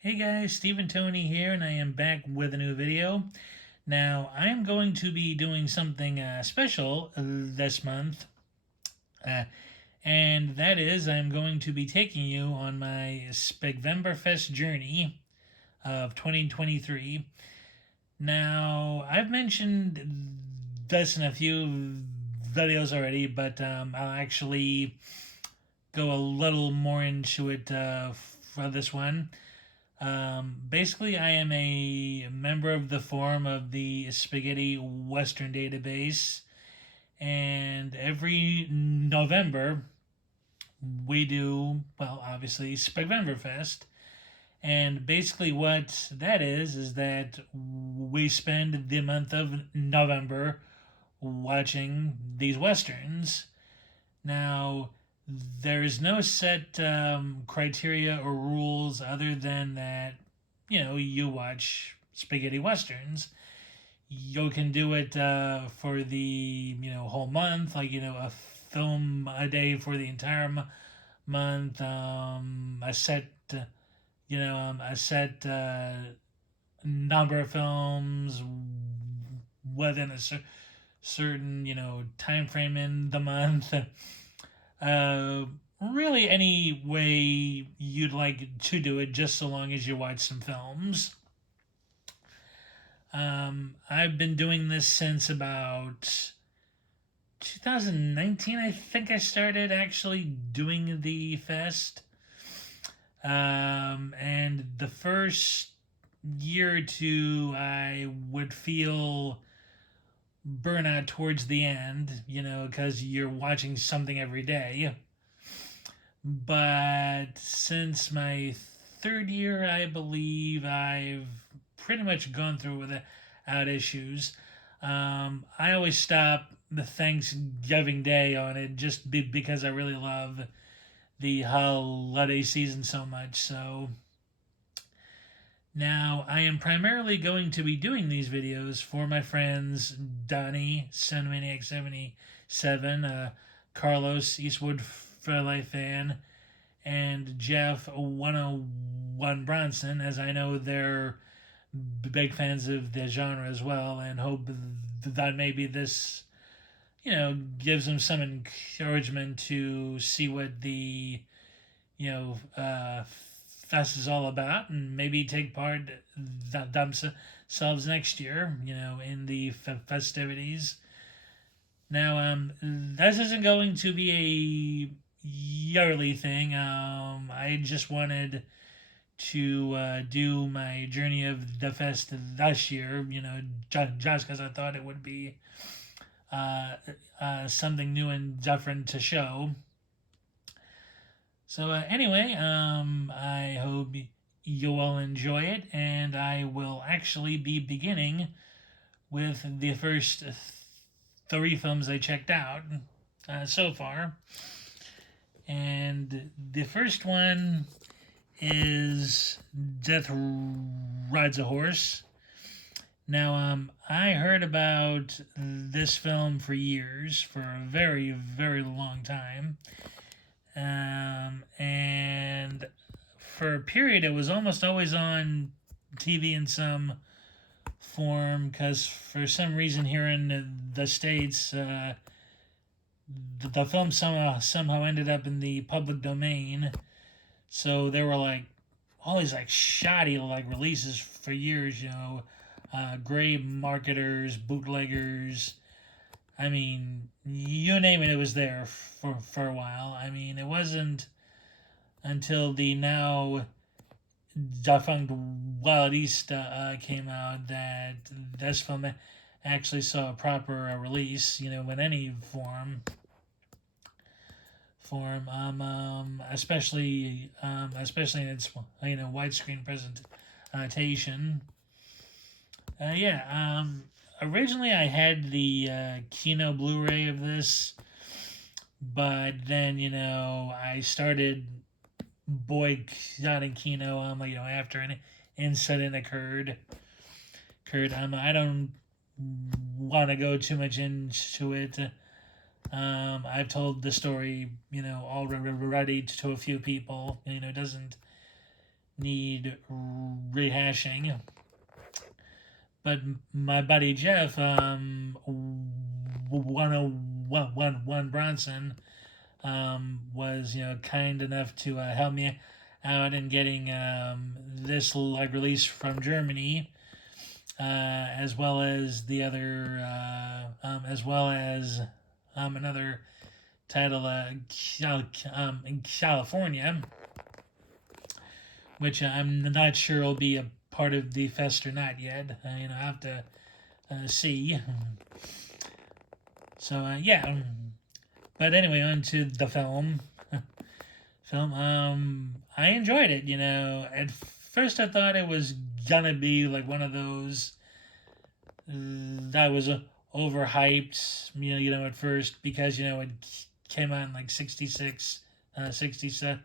Hey guys, Steve Tony here, and I am back with a new video. Now, I am going to be doing something special this month, uh, and that is I'm going to be taking you on my Spagvember Fest journey of 2023. Now, I've mentioned this in a few videos already, but I'll actually go a little more into it for this one. Basically, I am a member of the forum of the Spaghetti Western database, and every November we do, well, obviously, Spagvember Fest. And basically, what that is that we spend the month of November watching these westerns. Now, there is no set criteria or rules other than that, you watch spaghetti westerns. You can do it for the, whole month, like, a film a day for the entire month, a set number of films within a certain, time frame in the month. Uh, Really, any way you'd like to do it, just so long as you watch some films. I've been doing this since about 2019. I think I started actually doing the fest. And the first year or two, I would feel burnout towards the end, because you're watching something every day. But since my third year, I believe I've pretty much gone through without issues. I always stop the Thanksgiving Day on it just because I really love the holiday season so much. So now I am primarily going to be doing these videos for my friends Donny, Cinemaniac77, Carlos, Eastwood for Life Fan, and Jeff 101 Bronson, as I know they're big fans of the genre as well, and hope that maybe this, gives them some encouragement to see what the, fest is all about, and maybe take part themselves next year, in the festivities. Now, this isn't going to be a yearly thing. I just wanted to do my journey of the fest this year, just because I thought it would be uh, something new and different to show. So, anyway, I hope you all enjoy it, and I will actually be beginning with the first three films I checked out so far. And the first one is Death Rides a Horse. Now, I heard about this film for years, for a very, very long time. And for a period, it was almost always on TV in some form, because for some reason here in the States, the film somehow ended up in the public domain. So there were like all these like shoddy like releases for years, gray marketers, bootleggers. I mean, you name it, it was there for a while. I mean, it wasn't until the now defunct Wild East came out that this film actually saw a proper release, in any form, especially in its widescreen presentation. Yeah. Originally, I had the Kino Blu-ray of this, but then I started boycotting Kino. After an incident occurred. I don't want to go too much into it. I've told the story, already to a few people. It doesn't need rehashing. But my buddy Jeff, 101 Bronson, was kind enough to help me out in getting this release from Germany, as well as the other, as well as another title, in California, which I'm not sure will be a part of the fest or not yet. I have to see. So yeah. But anyway, on to the film. I enjoyed it. At first I thought it was gonna be like one of those that was overhyped. At first because it came out in like 66, 67,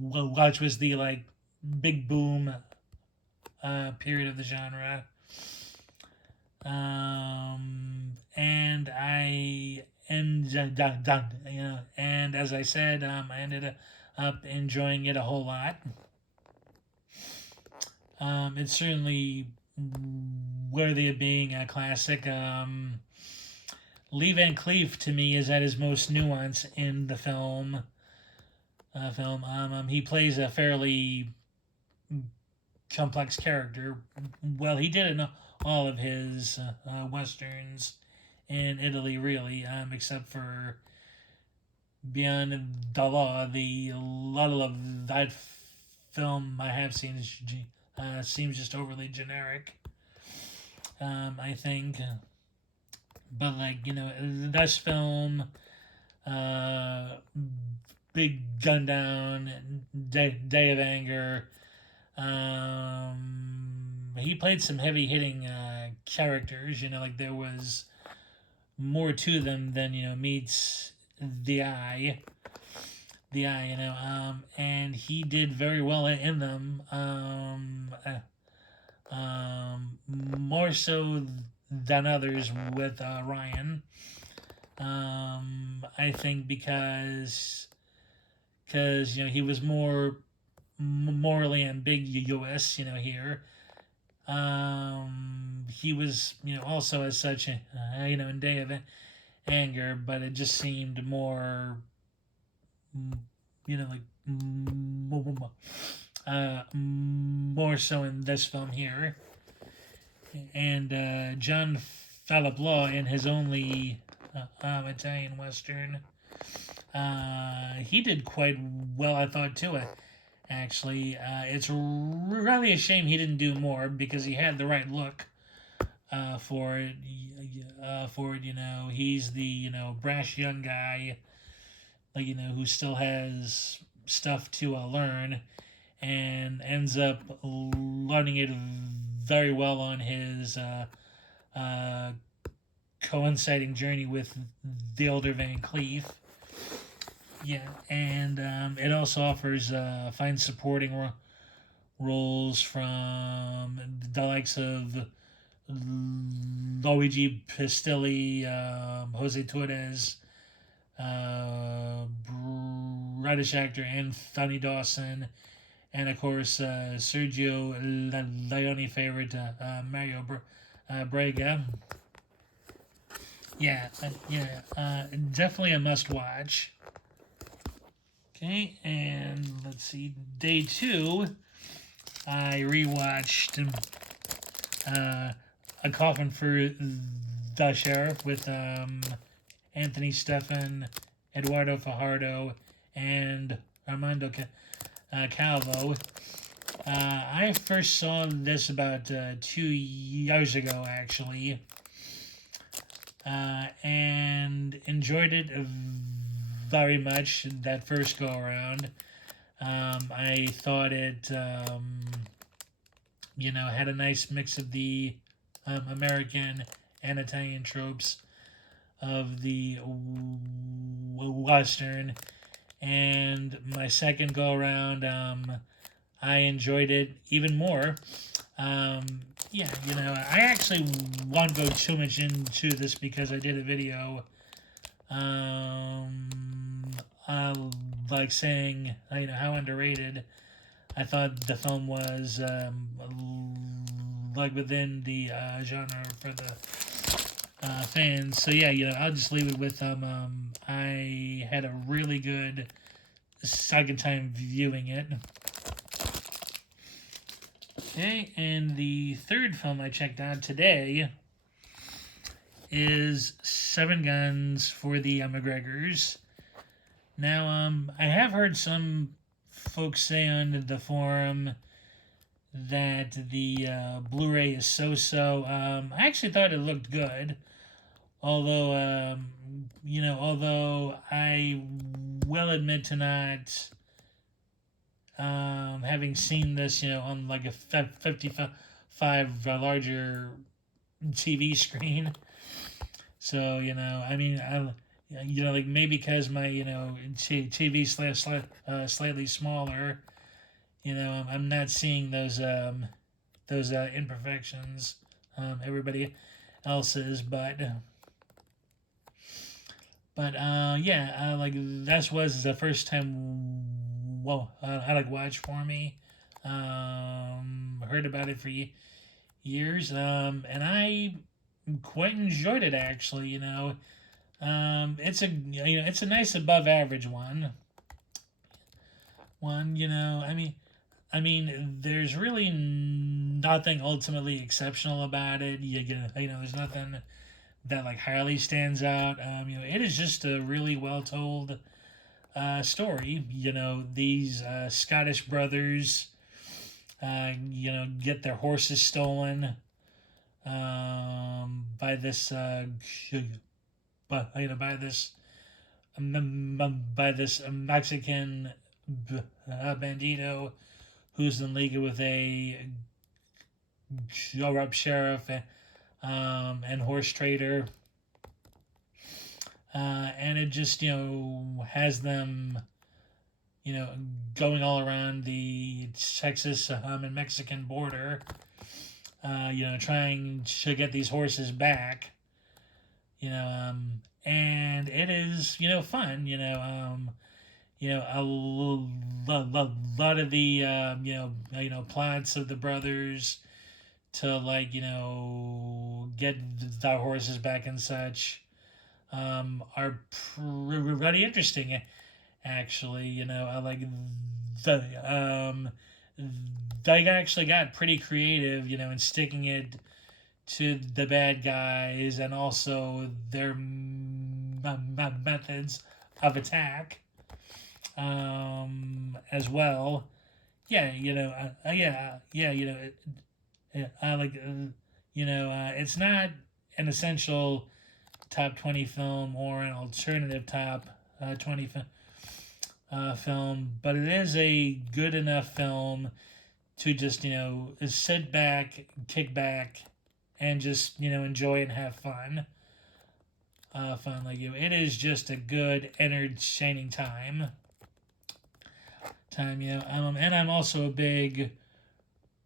which was the like big boom period of the genre. And I and as I said, I ended up enjoying it a whole lot. It's certainly worthy of being a classic. Lee Van Cleef to me is at his most nuanced in the film. He plays a fairly complex character. Well, he did it in all of his westerns in Italy, really, except for Beyond the Law. A lot of that film I have seen seems just overly generic. I think, but this film, Big Gun Down, Day of Anger. He played some heavy hitting characters. There was more to them than meets the eye. And he did very well in them. More so than others with Ryan. I think because he was more morally ambiguous, here. He was, also as such, in Day of Anger, but it just seemed more, more so in this film here. And John Philip Law, in his only Italian Western, he did quite well, I thought, too. Actually, it's really a shame he didn't do more because he had the right look for it. He's the brash young guy, who still has stuff to learn, and ends up learning it very well on his coinciding journey with the older Van Cleef. Yeah, and it also offers fine supporting roles from the likes of Luigi Pistilli, Jose Torres, British actor Anthony Dawson, and of course Sergio Leone favorite Mario Brega. Yeah, definitely a must watch. Okay, and let's see, day 2, I rewatched A Coffin for the Sheriff with Anthony Stefan, Eduardo Fajardo, and Armando Calvo. I first saw this about 2 years ago, actually, and enjoyed it very much that first go around. I thought it, had a nice mix of the American and Italian tropes of the Western. And my second go around, I enjoyed it even more. I actually won't go too much into this because I did a video I like saying, how underrated I thought the film was, like within the genre for the fans. So yeah, I'll just leave it with I had a really good second time viewing it. Okay, and the third film I checked out today is Seven Guns for the McGregors. Now, I have heard some folks say on the forum that the Blu-ray is so-so. I actually thought it looked good, although although I will admit to not having seen this, on like a 55 larger TV screen. So I mean, like maybe because my TV slightly smaller, I'm not seeing those imperfections. Everybody else is, but yeah, like that was the first time. Well, I like watch for me. Heard about it for years, and I quite enjoyed it actually. It's a nice above average one. I mean, there's really nothing ultimately exceptional about it. There's nothing that like highly stands out. It is just a really well told story. These Scottish brothers, get their horses stolen by this, by this Mexican bandito who's in league with a corrupt sheriff and horse trader. And it just, has them, going all around the Texas and Mexican border, trying to get these horses back, and it is, fun, a lot of the, plots of the brothers to like, get their horses back and such, are pretty interesting. Actually, I like the they actually got pretty creative, in sticking it to the bad guys and also their methods of attack, as well. Yeah, I like, it's not an essential top 20 film or an alternative top 20 film, but it is a good enough film to just, sit back, kick back, and just, enjoy and have fun. It is just a good, entertaining time. And I'm also a big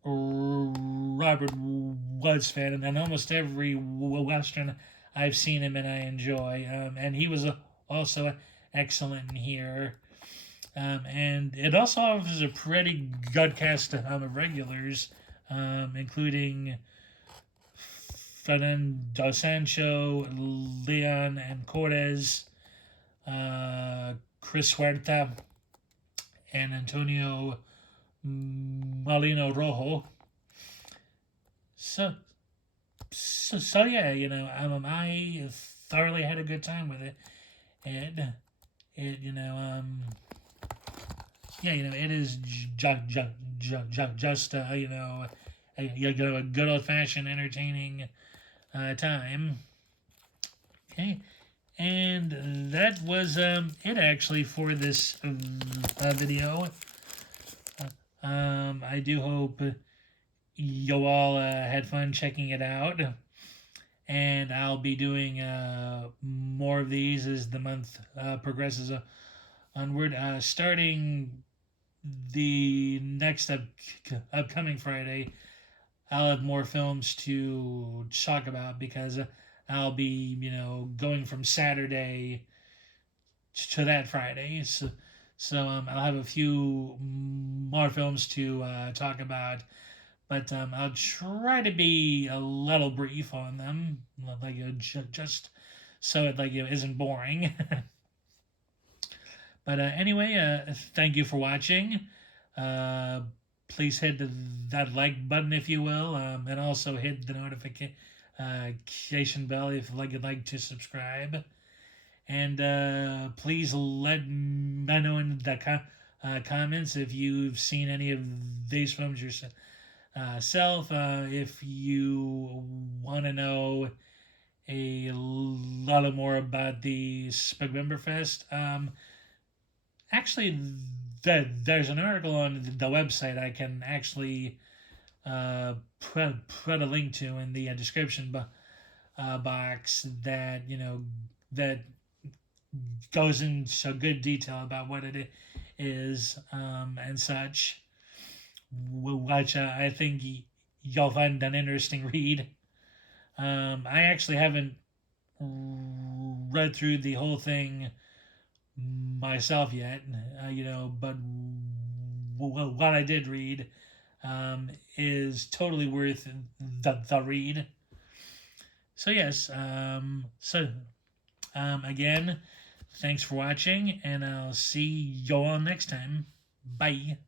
Robert Woods fan, and almost every Western I've seen him in I enjoy. And he was also excellent in here. And it also offers a pretty good cast of regulars, including Fernando Sancho, Leon and Cortez, Chris Huerta, and Antonio Molino Rojo. So yeah, I thoroughly had a good time with it. It is just a good old fashioned entertaining time. Okay, and that was it actually for this video. I do hope you all had fun checking it out, and I'll be doing more of these as the month progresses onward. Starting the next upcoming Friday, I'll have more films to talk about because I'll be, going from Saturday to that Friday. So I'll have a few more films to talk about, but I'll try to be a little brief on them, like just so it isn't boring. But anyway, thank you for watching. Uh, Please hit that like button if you will, and also hit the notification bell if you'd like to subscribe. And please let me know in the comments if you've seen any of these films yourself. If you want to know a lot more about the Spagvember Fest, actually, there's an article on the website I can actually put a link to in the description box that that goes into good detail about what it is and such, which I think you'll find an interesting read. I actually haven't read through the whole thing myself yet, but what I did read is totally worth the read. So yes, again, thanks for watching, and I'll see you all next time. Bye.